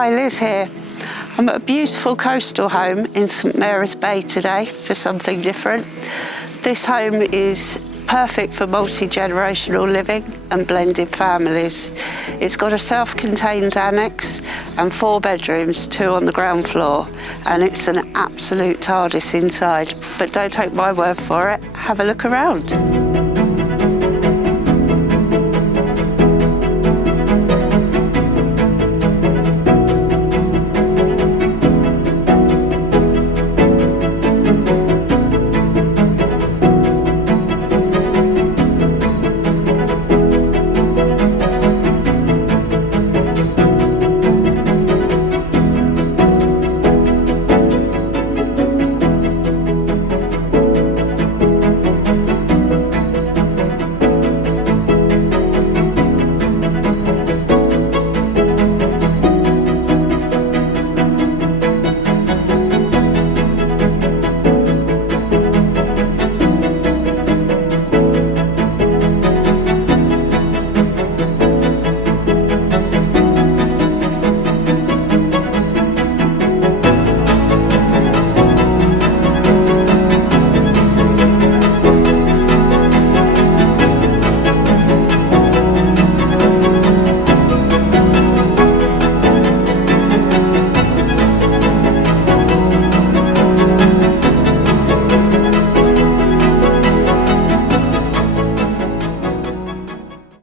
Hi, Liz here. I'm at a beautiful coastal home in St Mary's Bay today for something different. This home is perfect for multi-generational living and blended families. It's got a self-contained annex and 4 bedrooms, 2 on the ground floor, and it's an absolute TARDIS inside. But don't take my word for it, have a look around.